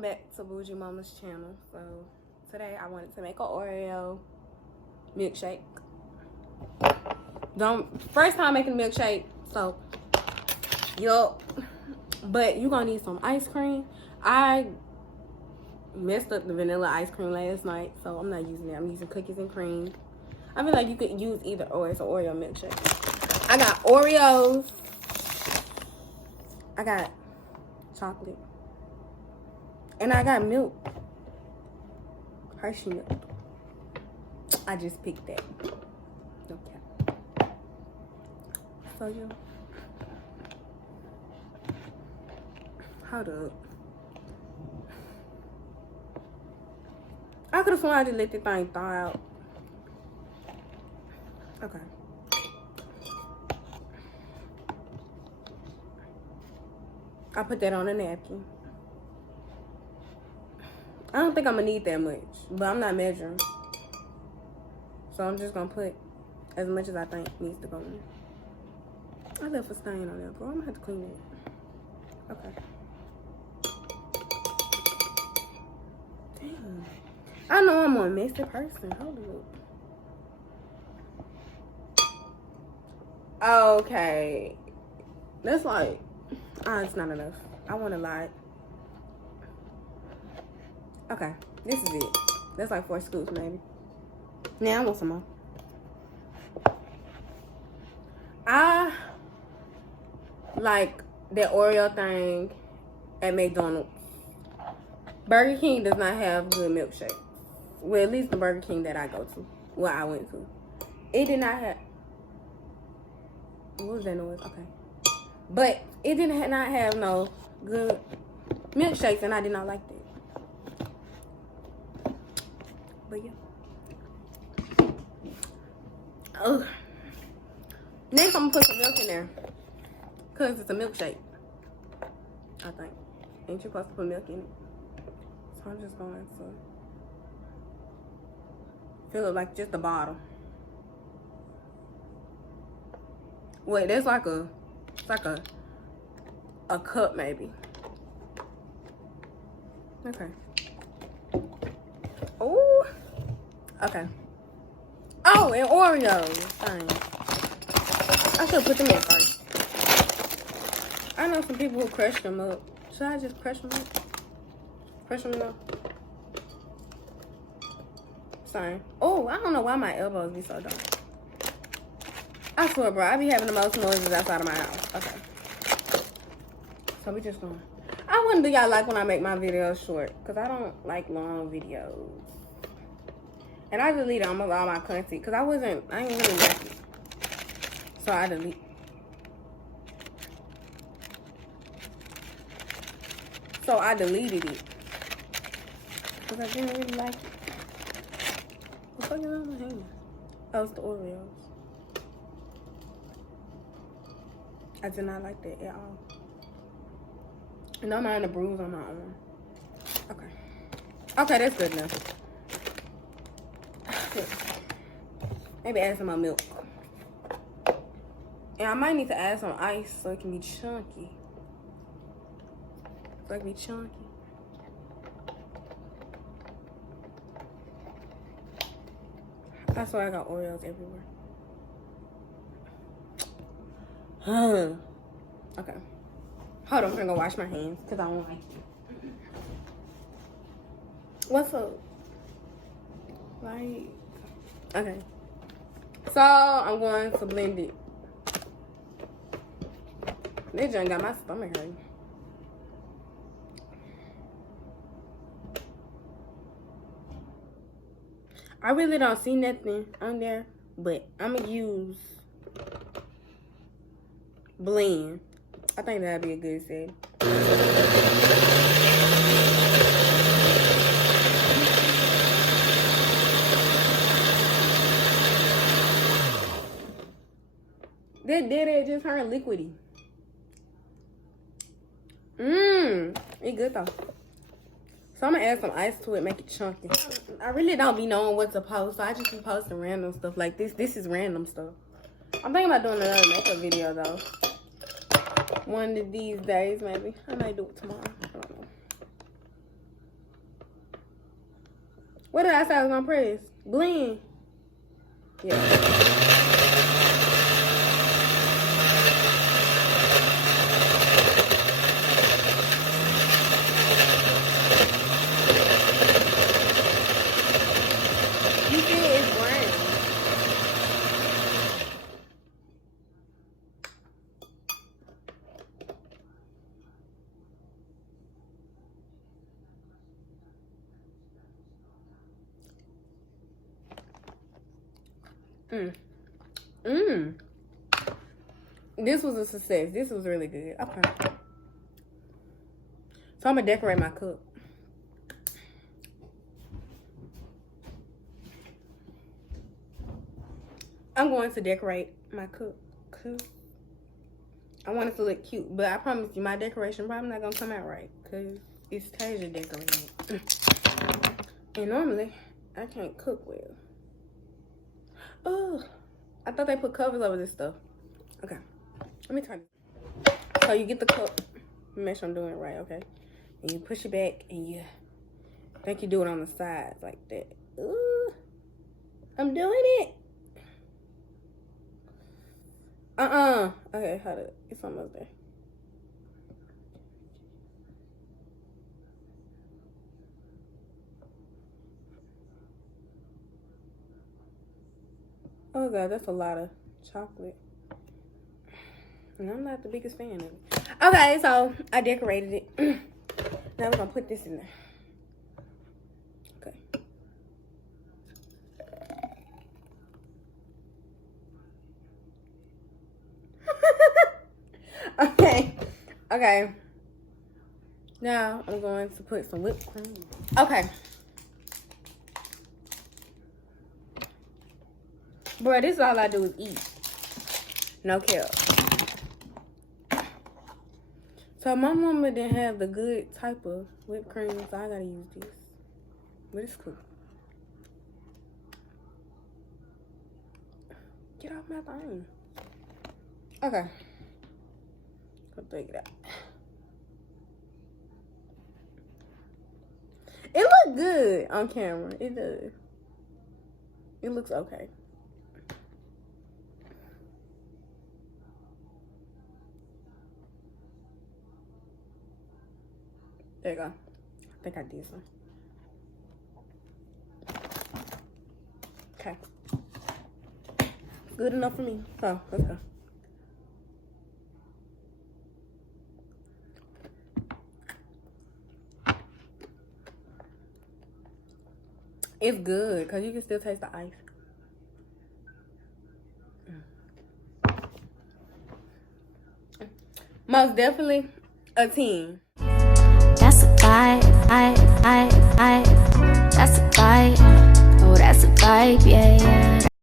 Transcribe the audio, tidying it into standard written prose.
Welcome back to Bougie Mama's channel. So today I wanted to make an Oreo milkshake. First time making a milkshake, so yup. But you're gonna need some ice cream. I messed up the vanilla ice cream last night, so I'm not using it. I'm using cookies and cream. I feel like you could use either or. It's an Oreo milkshake. I got Oreos. I got chocolate. And I got milk. Hershey milk. I just picked that. Okay. So yeah. Hold up. I could have sworn I just let the thing thaw out. Okay. I put that on a napkin. I don't think I'm gonna need that much, but I'm not measuring. So I'm just gonna put as much as I think needs to go in. I left a stain on there, bro. I'm gonna have to clean it. Okay. Damn. I know I'm a messy person. Hold up. Okay. That's like, it's not enough. I want a lot. Okay, this is it. That's like 4 scoops, maybe. Now I want some more. I like that Oreo thing at McDonald's. Burger King does not have good milkshake. Well, at least the Burger King that I go to. Well, I went to. It did not have... What was that noise? Okay. But it did not have no good milkshakes, and I did not like that. But yeah. Oh. Next, I'm gonna put some milk in there, cause it's a milkshake. I think. Ain't you supposed to put milk in it? So I'm just going to fill it like just the bottom. Wait, there's like it's like a cup maybe. Okay. Oh. Okay. Oh, and Oreos. Fine. I should put them in first. I know some people who crush them up. Should I just crush them up? Crush them up? Sorry. Oh, I don't know why my elbows be so dumb. I swear, bro, I be having the most noises outside of my house. Okay. So we just going. I wonder do y'all like when I make my videos short, because I don't like long videos. And I deleted almost all my content because I ain't really like it. So I delete. So I deleted it. Because I didn't really like it. What's going on in my hands? Oh, it's the Oreos. I did not like that at all. And I'm not a bruise on my arm. Okay. Okay, that's good enough. Maybe add some more milk. And I might need to add some ice so it can be chunky. So it can be chunky. That's why I got Oreos everywhere. Okay. Hold on, I'm gonna go wash my hands because I don't like it. What's up? Like, okay. So I'm going to blend it. This junk got my stomach hurting. I really don't see nothing on there, but I'm gonna use blend. I think that'd be a good set. That just turned liquidy. It's good though. So I'm gonna add some ice to it, make it chunky. I really don't be knowing what to post, so I just be posting random stuff like this. This is random stuff. I'm thinking about doing another makeup video though. One of these days, maybe. I might do it tomorrow. I don't know. What did I say I was gonna press? Blend. Yeah. This was a success. This was really good. Okay. So I'm gonna decorate my cup. I'm going to decorate my cup. I want it to look cute, but I promise you my decoration probably not gonna come out right because it's Tasia decorating it. And normally I can't cook well. Oh, I thought they put covers over this stuff. Okay, let me turn it. So you get the cup. Make sure I'm doing it right, okay? And you push it back and you think you do it on the sides like that. Ooh, I'm doing it. Okay, hold it. It's almost there. Oh god, that's a lot of chocolate. And I'm not the biggest fan of it. Okay, so I decorated it. Now we're gonna put this in there. Okay. Okay. Now I'm going to put some whipped cream. Okay. Bro, this is all I do is eat. No care. So my mama didn't have the good type of whipped cream, so I gotta use this. But it's cool. Get off my thing. Okay. Go take it out. It looks good on camera. It does. It looks okay. There you go. I think I did some. Okay. Good enough for me. Oh, let's go. It's good because you can still taste the ice. Most definitely a 10. That's a vibe, that's a vibe. Oh, that's a vibe, yeah, yeah.